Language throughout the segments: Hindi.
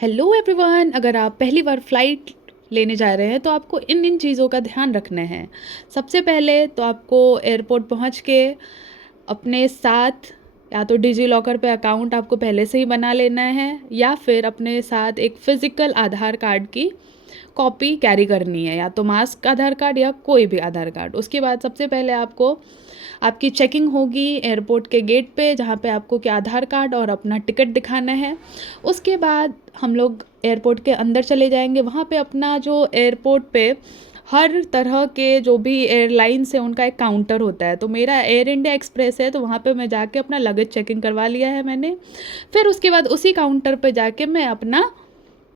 हेलो एवरीवन, अगर आप पहली बार फ़्लाइट लेने जा रहे हैं तो आपको इन इन चीज़ों का ध्यान रखना है। सबसे पहले तो आपको एयरपोर्ट पहुंच के अपने साथ या तो डिजी लॉकर पे अकाउंट आपको पहले से ही बना लेना है, या फिर अपने साथ एक फ़िज़िकल आधार कार्ड की कॉपी कैरी करनी है, या तो मास्क आधार कार्ड या कोई भी आधार कार्ड। उसके बाद सबसे पहले आपको आपकी चेकिंग होगी एयरपोर्ट के गेट पे, जहाँ पे आपको क्या आधार कार्ड और अपना टिकट दिखाना है। उसके बाद हम लोग एयरपोर्ट के अंदर चले जाएंगे। वहाँ पे अपना जो एयरपोर्ट पे हर तरह के जो भी एयरलाइंस है उनका एक काउंटर होता है। तो मेरा एयर इंडिया एक्सप्रेस है, तो वहाँ पे मैं जाके अपना लगेज चेकिंग करवा लिया है मैंने। फिर उसके बाद उसी काउंटर पे जाके मैं अपना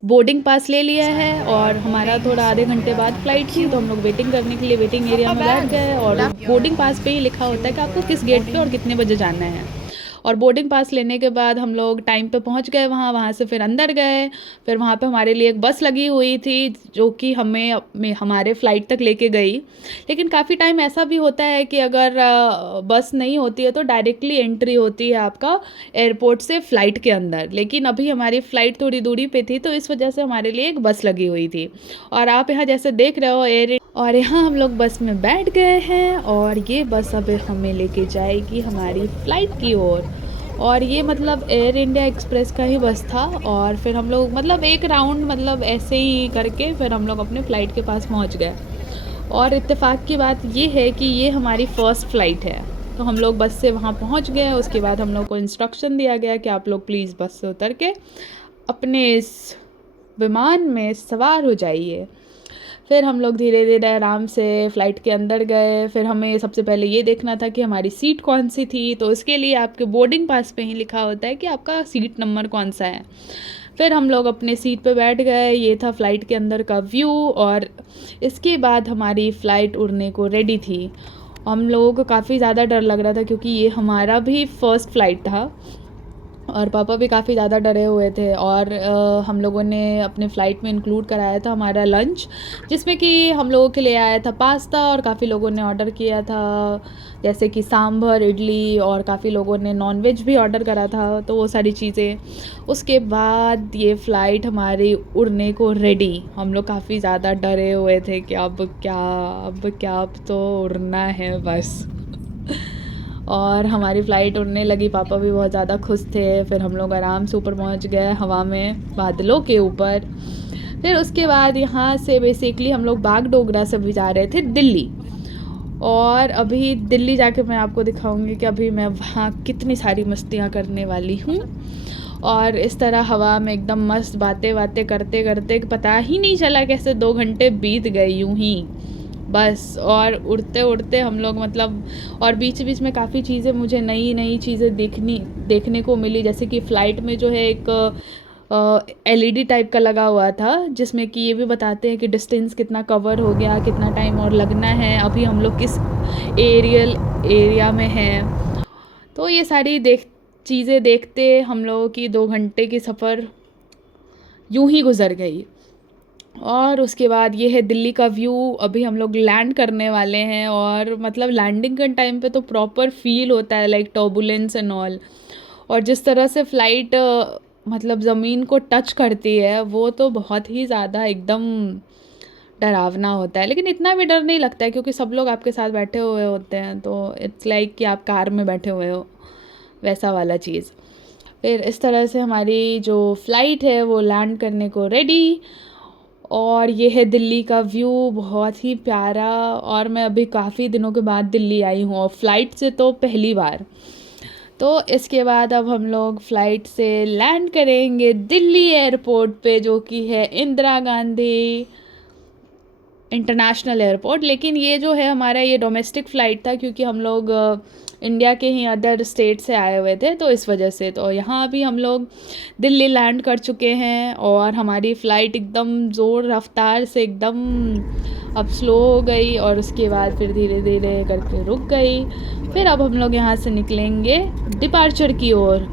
बोर्डिंग पास ले लिया है, और हमारा थोड़ा आधे घंटे बाद फ़्लाइट थी, तो हम लोग वेटिंग करने के लिए वेटिंग एरिया में बैठ गए। और बोर्डिंग पास पे ही लिखा होता है कि आपको किस गेट पे और कितने बजे जाना है। और बोर्डिंग पास लेने के बाद हम लोग टाइम पे पहुंच गए वहाँ से फिर अंदर गए। फिर वहाँ पे हमारे लिए एक बस लगी हुई थी जो कि हमारे फ़्लाइट तक लेके गई। लेकिन काफ़ी टाइम ऐसा भी होता है कि अगर बस नहीं होती है तो डायरेक्टली एंट्री होती है आपका एयरपोर्ट से फ़्लाइट के अंदर। लेकिन अभी हमारी फ़्लाइट थोड़ी दूरी पे थी, तो इस वजह से हमारे लिए एक बस लगी हुई थी। और आप यहाँ जैसे देख रहे हो और यहाँ हम लोग बस में बैठ गए हैं, और ये बस अब हमें लेके जाएगी हमारी फ़्लाइट की ओर। और ये मतलब एयर इंडिया एक्सप्रेस का ही बस था। और फिर हम लोग मतलब एक राउंड मतलब ऐसे ही करके फिर हम लोग अपने फ़्लाइट के पास पहुँच गए। और इत्तेफाक की बात ये है कि ये हमारी फ़र्स्ट फ़्लाइट है। तो हम लोग बस से वहाँ पहुँच गए। उसके बाद हम लोग को इंस्ट्रक्शन दिया गया कि आप लोग प्लीज़ बस से उतर के अपने इस विमान में सवार हो जाइए। फिर हम लोग धीरे धीरे आराम से फ़्लाइट के अंदर गए। फिर हमें सबसे पहले ये देखना था कि हमारी सीट कौन सी थी, तो इसके लिए आपके बोर्डिंग पास पे ही लिखा होता है कि आपका सीट नंबर कौन सा है। फिर हम लोग अपने सीट पे बैठ गए। ये था फ़्लाइट के अंदर का व्यू। और इसके बाद हमारी फ़्लाइट उड़ने को रेडी थी। हम लोगों को काफ़ी ज़्यादा डर लग रहा था क्योंकि ये हमारा भी फ़र्स्ट फ़्लाइट था, और पापा भी काफ़ी ज़्यादा डरे हुए थे। और हम लोगों ने अपने फ़्लाइट में इंक्लूड कराया था हमारा लंच, जिसमें कि हम लोगों के लिए आया था पास्ता, और काफ़ी लोगों ने ऑर्डर किया था जैसे कि सांभर, इडली, और काफ़ी लोगों ने नॉनवेज भी ऑर्डर करा था, तो वो सारी चीज़ें। उसके बाद ये फ़्लाइट हमारी उड़ने को रेडी। हम लोग काफ़ी ज़्यादा डरे हुए थे कि अब तो उड़ना है बस। और हमारी फ़्लाइट उड़ने लगी। पापा भी बहुत ज़्यादा खुश थे। फिर हम लोग आराम से ऊपर पहुंच गए हवा में, बादलों के ऊपर। फिर उसके बाद यहाँ से बेसिकली हम लोग बागडोगरा से भी जा रहे थे दिल्ली। और अभी दिल्ली जाके मैं आपको दिखाऊंगी कि अभी मैं वहाँ कितनी सारी मस्तियाँ करने वाली हूँ। और इस तरह हवा में एकदम मस्त बातें बातें करते करते पता ही नहीं चला कैसे 2 घंटे बीत गए यूं ही बस। और उड़ते उड़ते हम लोग मतलब, और बीच बीच में काफ़ी चीज़ें मुझे नई नई चीज़ें देखने को मिली। जैसे कि फ़्लाइट में जो है एक एलईडी टाइप का लगा हुआ था, जिसमें कि ये भी बताते हैं कि डिस्टेंस कितना कवर हो गया, कितना टाइम और लगना है, अभी हम लोग किस एरियल एरिया में हैं। तो ये सारी चीज़ें देखते हम लोगों की 2 घंटे की सफ़र यूं ही गुजर गई। और उसके बाद ये है दिल्ली का व्यू। अभी हम लोग लैंड करने वाले हैं, और मतलब लैंडिंग के टाइम पे तो प्रॉपर फील होता है लाइक टर्बुलेंस एंड ऑल। और जिस तरह से फ़्लाइट मतलब ज़मीन को टच करती है, वो तो बहुत ही ज़्यादा एकदम डरावना होता है। लेकिन इतना भी डर नहीं लगता है क्योंकि सब लोग आपके साथ बैठे हुए होते हैं, तो इट्स लाइक कि आप कार में बैठे हुए हो, वैसा वाला चीज़। फिर इस तरह से हमारी जो फ़्लाइट है वो लैंड करने को रेडी। और ये है दिल्ली का व्यू, बहुत ही प्यारा। और मैं अभी काफ़ी दिनों के बाद दिल्ली आई हूँ, और फ़्लाइट से तो पहली बार। तो इसके बाद अब हम लोग फ़्लाइट से लैंड करेंगे दिल्ली एयरपोर्ट पे, जो कि है इंदिरा गांधी इंटरनेशनल एयरपोर्ट। लेकिन ये जो है हमारा ये डोमेस्टिक फ़्लाइट था, क्योंकि हम लोग इंडिया के ही अदर स्टेट से आए हुए थे, तो इस वजह से। तो यहाँ अभी हम लोग दिल्ली लैंड कर चुके हैं, और हमारी फ़्लाइट एकदम ज़ोर रफ्तार से एकदम अब स्लो हो गई, और उसके बाद फिर धीरे धीरे करके रुक गई। फिर अब हम लोग यहाँ से निकलेंगे डिपार्चर की ओर।